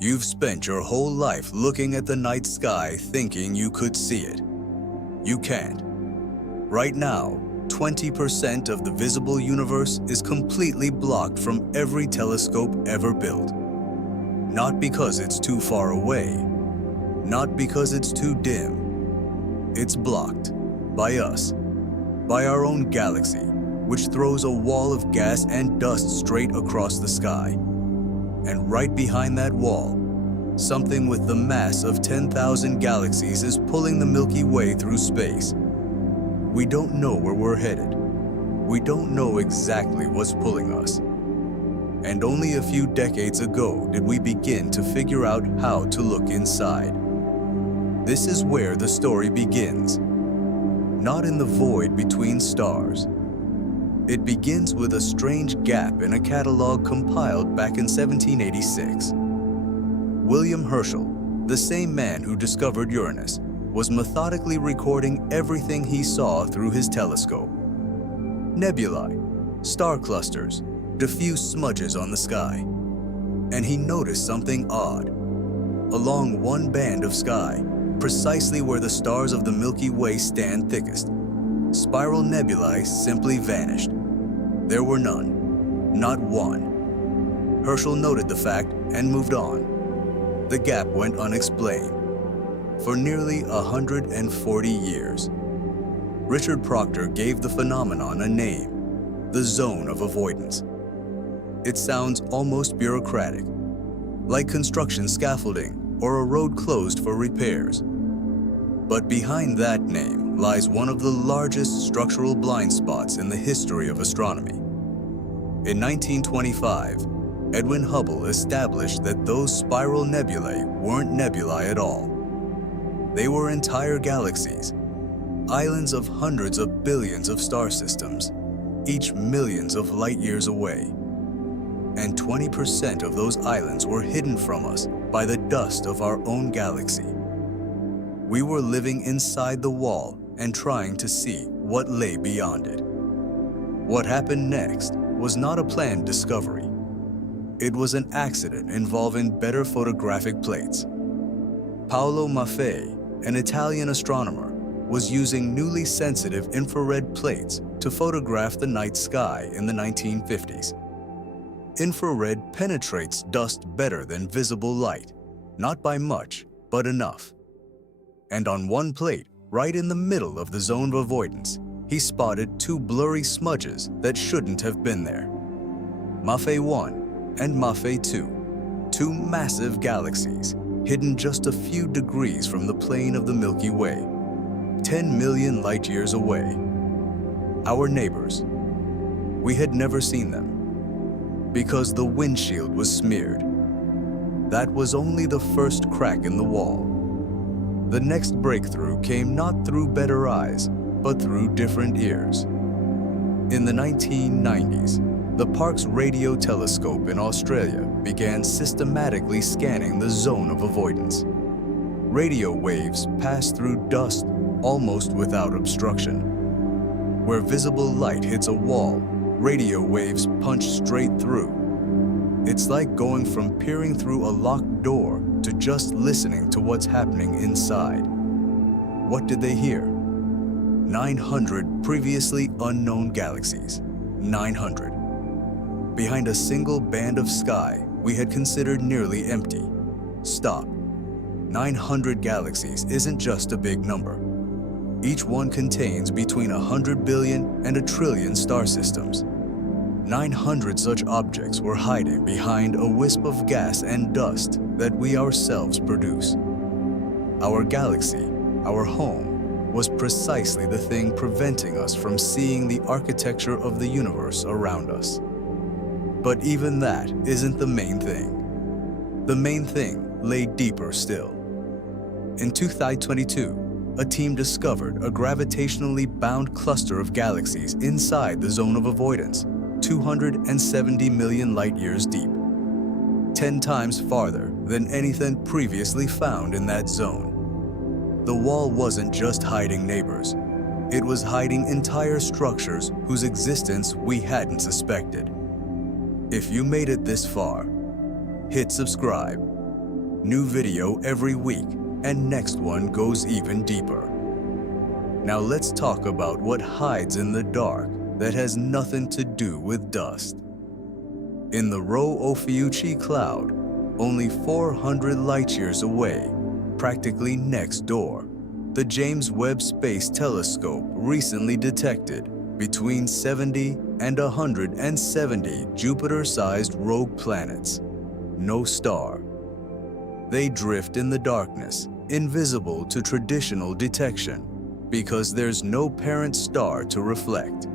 You've spent your whole life looking at the night sky thinking you could see it. You can't. Right now, 20% of the visible universe is completely blocked from every telescope ever built. Not because it's too far away, not because it's too dim. It's blocked by us, by our own galaxy, which throws a wall of gas and dust straight across the sky. And right behind that wall, something with the mass of 10,000 galaxies is pulling the Milky Way through space. We don't know where we're headed. We don't know exactly what's pulling us. And only a few decades ago did we begin to figure out how to look inside. This is where the story begins. Not in the void between stars. It begins with a strange gap in a catalog compiled back in 1786. William Herschel, the same man who discovered Uranus, was methodically recording everything he saw through his telescope. Nebulae, star clusters, diffuse smudges on the sky. And he noticed something odd. Along one band of sky, precisely where the stars of the Milky Way stand thickest, spiral nebulae simply vanished. There were none, not one. Herschel noted the fact and moved on. The gap went unexplained. For nearly 140 years, Richard Proctor gave the phenomenon a name, the Zone of Avoidance. It sounds almost bureaucratic, like construction scaffolding or a road closed for repairs. But behind that name lies one of the largest structural blind spots in the history of astronomy. In 1925, Edwin Hubble established that those spiral nebulae weren't nebulae at all. They were entire galaxies, islands of hundreds of billions of star systems, each millions of light years away. And 20% of those islands were hidden from us by the dust of our own galaxy. We were living inside the wall and trying to see what lay beyond it. What happened next was not a planned discovery. It was an accident involving better photographic plates. Paolo Maffei, an Italian astronomer, was using newly sensitive infrared plates to photograph the night sky in the 1950s. Infrared penetrates dust better than visible light, not by much, but enough. And on one plate, right in the middle of the zone of avoidance, he spotted two blurry smudges that shouldn't have been there. Maffei 1 and Maffei 2, two massive galaxies, hidden just a few degrees from the plane of the Milky Way, 10 million light years away. Our neighbors. We had never seen them, because the windshield was smeared. That was only the first crack in the wall. The next breakthrough came not through better eyes, but through different ears. In the 1990s, the Parkes Radio Telescope in Australia began systematically scanning the zone of avoidance. Radio waves pass through dust almost without obstruction. Where visible light hits a wall, radio waves punch straight through. It's like going from peering through a locked door to just listening to what's happening inside. What did they hear? 900 previously unknown galaxies. 900. Behind a single band of sky we had considered nearly empty. Stop. 900 galaxies isn't just a big number. Each one contains between 100 billion and a trillion star systems. 900 such objects were hiding behind a wisp of gas and dust that we ourselves produce. Our galaxy, our home, was precisely the thing preventing us from seeing the architecture of the universe around us. But even that isn't the main thing. The main thing lay deeper still. In 2022, a team discovered a gravitationally bound cluster of galaxies inside the zone of avoidance, 270 million light-years deep, 10 times farther than anything previously found in that zone. The wall wasn't just hiding neighbors. It was hiding entire structures whose existence we hadn't suspected. If you made it this far, hit subscribe. New video every week, and next one goes even deeper. Now let's talk about what hides in the dark that has nothing to do with dust. In the Rho Ophiuchi cloud, only 400 light-years away, practically next door, the James Webb Space Telescope recently detected between 70 and 170 Jupiter-sized rogue planets. No star. They drift in the darkness, invisible to traditional detection, because there's no parent star to reflect.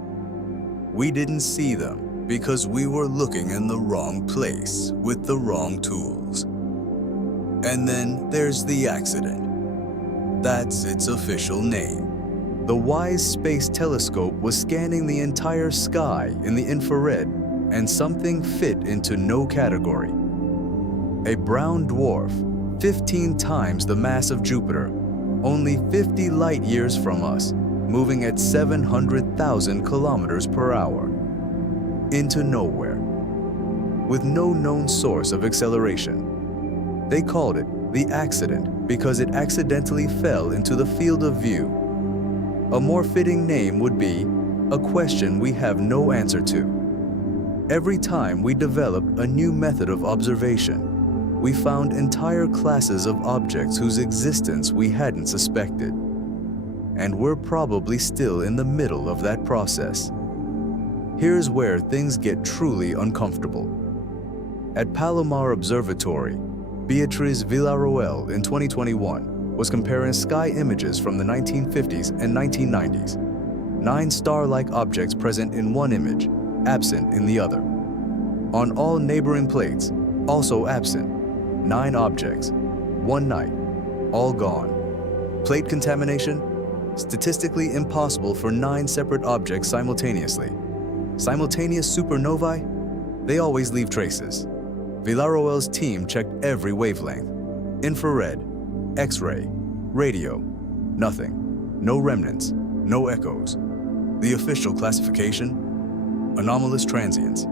We didn't see them because we were looking in the wrong place with the wrong tools. And then there's the accident. That's its official name. The WISE Space Telescope was scanning the entire sky in the infrared, and something fit into no category. A brown dwarf, 15 times the mass of Jupiter, only 50 light-years from us, moving at 700,000 kilometers per hour. Into nowhere, with no known source of acceleration. They called it the accident because it accidentally fell into the field of view. A more fitting name would be a question we have no answer to. Every time we developed a new method of observation, we found entire classes of objects whose existence we hadn't suspected. And we're probably still in the middle of that process. Here's where things get truly uncomfortable. At Palomar Observatory, Beatriz Villarroel in 2021 was comparing sky images from the 1950s and 1990s. 9 star-like objects present in one image, absent in the other. On all neighboring plates, also absent, 9 objects, one night, all gone. Plate contamination? Statistically impossible for 9 separate objects simultaneously. Simultaneous supernovae? They always leave traces. Villarroel's team checked every wavelength. Infrared, X-ray, radio, nothing. No remnants, no echoes. The official classification? Anomalous transients.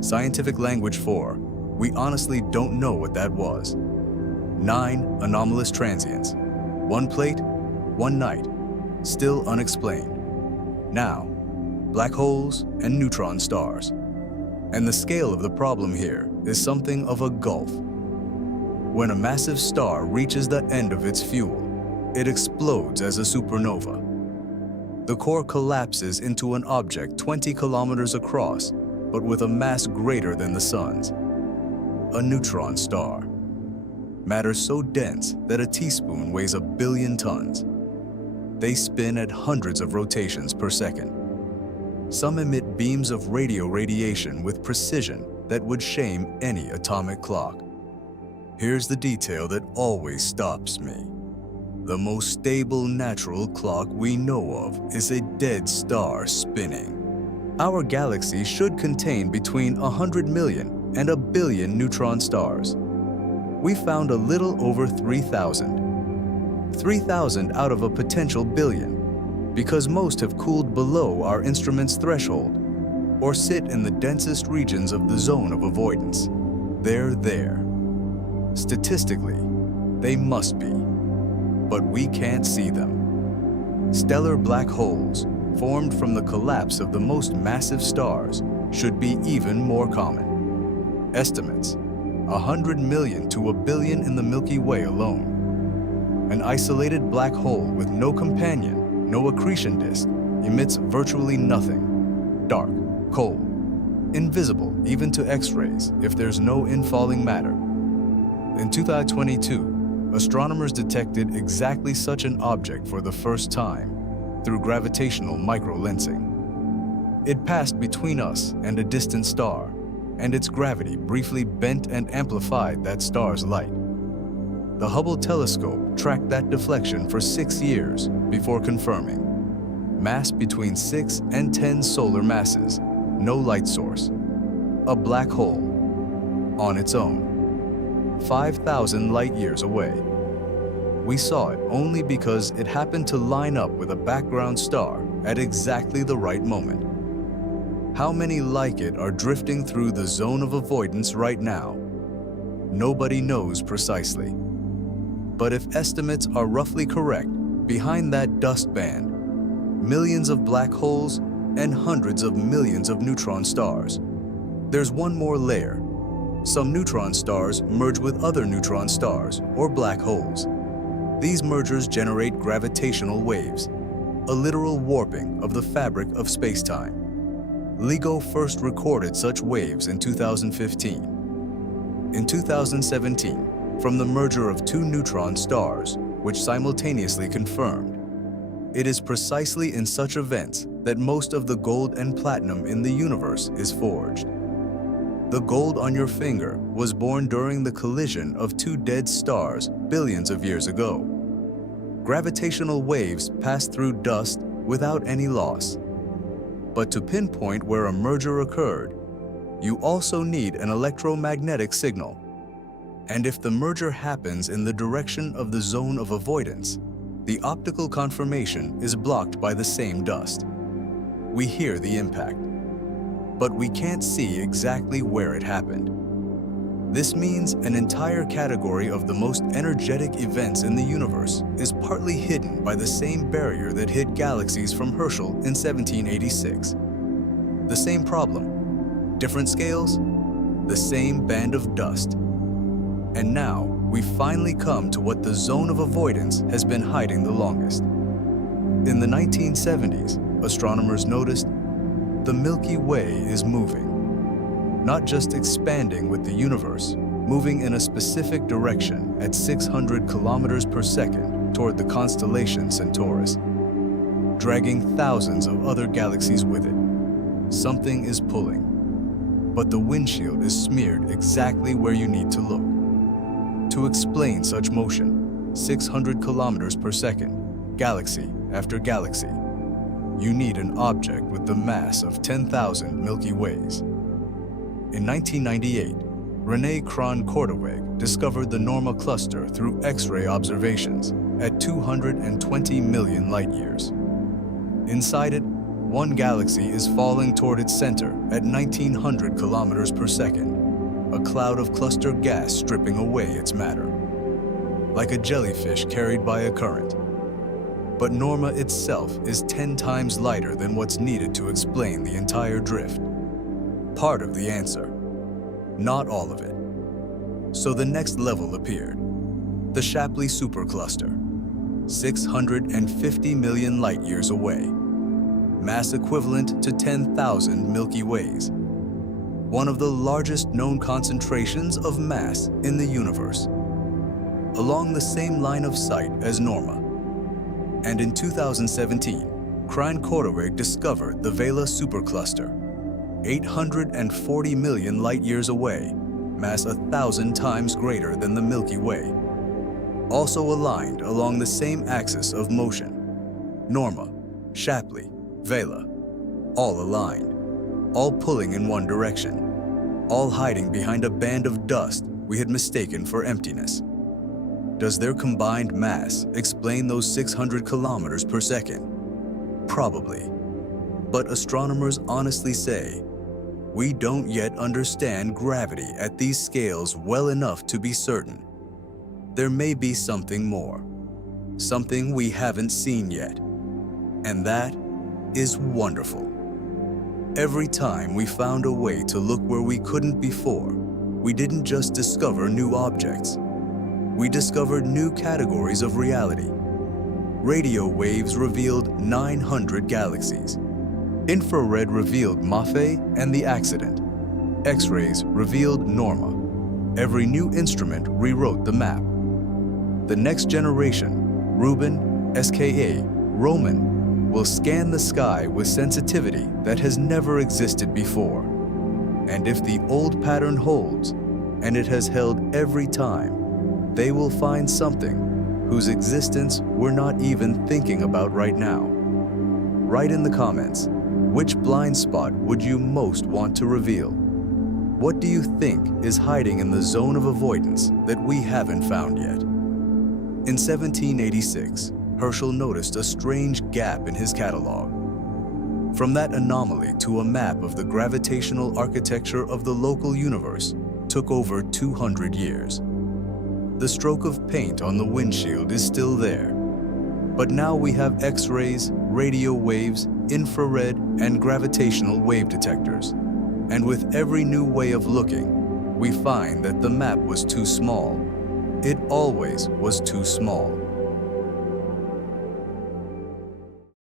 Scientific language for, we honestly don't know what that was. 9 anomalous transients. 1 plate, 1 night, still unexplained. Now, black holes and neutron stars. And the scale of the problem here is something of a gulf. When a massive star reaches the end of its fuel, it explodes as a supernova. The core collapses into an object 20 kilometers across, but with a mass greater than the sun's. A neutron star. Matter so dense that a teaspoon weighs 1 billion tons. They spin at hundreds of rotations per second. Some emit beams of radio radiation with precision that would shame any atomic clock. Here's the detail that always stops me. The most stable natural clock we know of is a dead star spinning. Our galaxy should contain between 100 million and 1 billion neutron stars. We found a little over 3,000. 3,000 out of a potential billion, because most have cooled below our instrument's threshold or sit in the densest regions of the zone of avoidance. They're there. Statistically, they must be, but we can't see them. Stellar black holes, formed from the collapse of the most massive stars, should be even more common. Estimates: 100 million to 1 billion in the Milky Way alone. An isolated black hole with no companion, no accretion disk, emits virtually nothing. Dark, cold, invisible even to X-rays if there's no infalling matter. In 2022, astronomers detected exactly such an object for the first time through gravitational microlensing. It passed between us and a distant star, and its gravity briefly bent and amplified that star's light. The Hubble telescope tracked that deflection for 6 years before confirming. Mass between 6 and 10 solar masses, no light source. A black hole, on its own, 5,000 light-years away. We saw it only because it happened to line up with a background star at exactly the right moment. How many like it are drifting through the zone of avoidance right now? Nobody knows precisely. But if estimates are roughly correct, behind that dust band, millions of black holes and hundreds of millions of neutron stars. There's one more layer. Some neutron stars merge with other neutron stars, or black holes. These mergers generate gravitational waves, a literal warping of the fabric of space-time. LIGO first recorded such waves in 2015. In 2017, from the merger of two neutron stars, which simultaneously confirmed, it is precisely in such events that most of the gold and platinum in the universe is forged. The gold on your finger was born during the collision of two dead stars billions of years ago. Gravitational waves pass through dust without any loss. But to pinpoint where a merger occurred, you also need an electromagnetic signal. And if the merger happens in the direction of the zone of avoidance, the optical confirmation is blocked by the same dust. We hear the impact, but we can't see exactly where it happened. This means an entire category of the most energetic events in the universe is partly hidden by the same barrier that hid galaxies from Herschel in 1786. The same problem, different scales, the same band of dust. And now, we finally come to what the zone of avoidance has been hiding the longest. In the 1970s, astronomers noticed the Milky Way is moving, not just expanding with the universe, moving in a specific direction at 600 kilometers per second toward the constellation Centaurus, dragging thousands of other galaxies with it. Something is pulling, but the windshield is smeared exactly where you need to look. To explain such motion, 600 kilometers per second, galaxy after galaxy, you need an object with the mass of 10,000 Milky Ways. In 1998, René Kron-Korteweg discovered the Norma cluster through X-ray observations at 220 million light-years. Inside it, one galaxy is falling toward its center at 1,900 kilometers per second, a cloud of cluster gas stripping away its matter, like a jellyfish carried by a current. But Norma itself is 10 times lighter than what's needed to explain the entire drift. Part of the answer, not all of it. So the next level appeared, the Shapley supercluster, 650 million light-years away, mass equivalent to 10,000 Milky Ways, one of the largest known concentrations of mass in the universe, along the same line of sight as Norma. And in 2017, Kron-Korteweg discovered the Vela supercluster, 840 million light-years away, mass 1,000 times greater than the Milky Way, also aligned along the same axis of motion. Norma, Shapley, Vela, all aligned, all pulling in one direction, all hiding behind a band of dust we had mistaken for emptiness. Does their combined mass explain those 600 kilometers per second? Probably. But astronomers honestly say, we don't yet understand gravity at these scales well enough to be certain. There may be something more, something we haven't seen yet, and that is wonderful. Every time we found a way to look where we couldn't before, we didn't just discover new objects. We discovered new categories of reality. Radio waves revealed 900 galaxies. Infrared revealed Maffei and the accident. X-rays revealed Norma. Every new instrument rewrote the map. The next generation, Rubin, SKA, Roman, will scan the sky with sensitivity that has never existed before. And if the old pattern holds, and it has held every time, they will find something whose existence we're not even thinking about right now. Write in the comments, which blind spot would you most want to reveal? What do you think is hiding in the zone of avoidance that we haven't found yet? In 1786, Herschel noticed a strange gap in his catalog. From that anomaly to a map of the gravitational architecture of the local universe, took over 200 years. The stroke of paint on the windshield is still there. But now we have X-rays, radio waves, infrared, and gravitational wave detectors. And with every new way of looking, we find that the map was too small. It always was too small.